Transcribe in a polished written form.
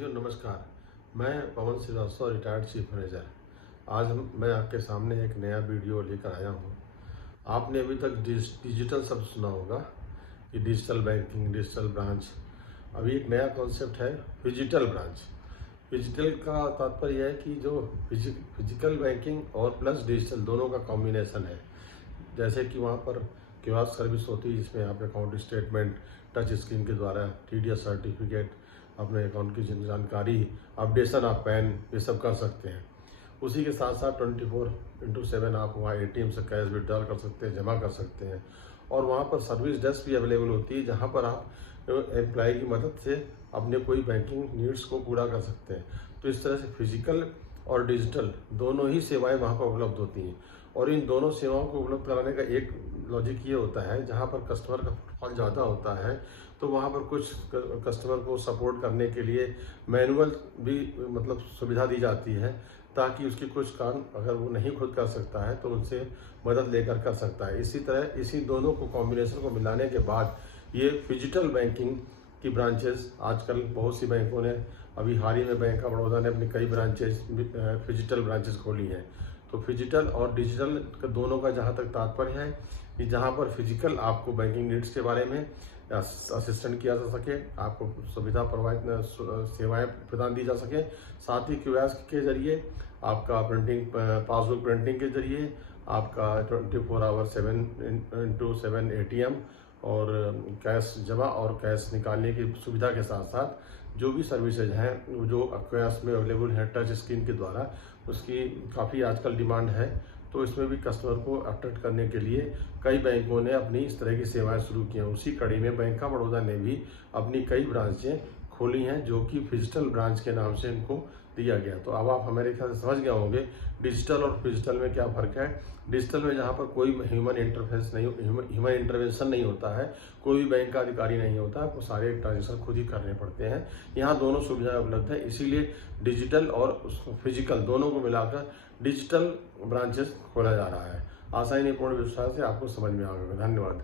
साथियों नमस्कार। मैं पवन श्रीवास्तव, रिटायर्ड चीफ मैनेजर। आज मैं आपके सामने एक नया वीडियो लेकर आया हूँ। आपने अभी तक डिजिटल शब्द सुना होगा कि डिजिटल बैंकिंग, डिजिटल ब्रांच। अभी एक नया कॉन्सेप्ट है फिजिटल ब्रांच। फिजिटल का तात्पर्य है कि जो फिजिकल बैंकिंग और प्लस डिजिटल दोनों का कॉम्बिनेशन है। जैसे कि वहाँ पर कियोस्क सर्विस होती है जिसमें आप अकाउंट स्टेटमेंट टच स्क्रीन के द्वारा TDS सर्टिफिकेट, अपने अकाउंट की जानकारी, अपडेशन ऑफ पैन, ये सब कर सकते हैं। उसी के साथ साथ 24/7 आप वहाँ ATM से कैश विड्रॉल कर सकते हैं, जमा कर सकते हैं। और वहाँ पर सर्विस डेस्क भी अवेलेबल होती है जहाँ पर आप एम्प्लॉय की मदद से अपने कोई बैंकिंग नीड्स को पूरा कर सकते हैं। तो इस तरह से फिजिकल और डिजिटल दोनों ही सेवाएं वहाँ पर उपलब्ध होती हैं। और इन दोनों सेवाओं को उपलब्ध कराने का एक लॉजिक ये होता है, जहाँ पर कस्टमर का फुटफॉल ज़्यादा होता है तो वहाँ पर कुछ कस्टमर को सपोर्ट करने के लिए मैनुअल भी सुविधा दी जाती है, ताकि उसकी कुछ काम अगर वो नहीं खुद कर सकता है तो उनसे मदद लेकर कर सकता है। इसी तरह इसी दोनों को कॉम्बिनेशन को मिलाने के बाद ये फिजिटल बैंकिंग की ब्रांचेस आजकल बहुत सी बैंकों ने, अभी हाल ही में बैंक ऑफ बड़ौदा ने अपनी कई ब्रांचेस फिजिटल ब्रांचेस खोली हैं। तो फिजिटल और डिजिटल दोनों का जहाँ तक तात्पर्य है कि जहाँ पर फिजिकल आपको बैंकिंग नीड्स के बारे में असिस्टेंट किया जा सके, आपको सुविधा सेवाएं प्रदान दी जा सके, साथ ही कियोस्क के जरिए आपका पासबुक प्रिंटिंग के जरिए आपका 24/7 ATM और कैश जमा और कैश निकालने की सुविधा के साथ साथ जो भी सर्विसेज हैं जो कियोस्क में अवेलेबल है टच स्क्रीन के द्वारा, उसकी काफ़ी आजकल डिमांड है। तो इसमें भी कस्टमर को अट्रैक्ट करने के लिए कई बैंकों ने अपनी इस तरह की सेवाएं शुरू की हैं। उसी कड़ी में बैंक ऑफ बड़ौदा ने भी अपनी कई ब्रांचें खोली हैं जो कि फिजिटल ब्रांच के नाम से इनको दिया गया। तो अब आप हमारे ख्याल से समझ गए होंगे डिजिटल और फिजिटल में क्या फ़र्क है। डिजिटल में जहाँ पर कोई ह्यूमन इंटरवेंशन नहीं होता है, कोई भी बैंक का अधिकारी नहीं होता, आपको सारे ट्रांजेक्शन खुद ही करने पड़ते हैं। यहाँ दोनों सुविधाएं उपलब्ध है, इसीलिए डिजिटल और फिजिकल दोनों को मिलाकर डिजिटल ब्रांचेस खोला जा रहा है। आशा ही नहीं, पूर्ण विश्वास से आपको समझ में आ गया। धन्यवाद।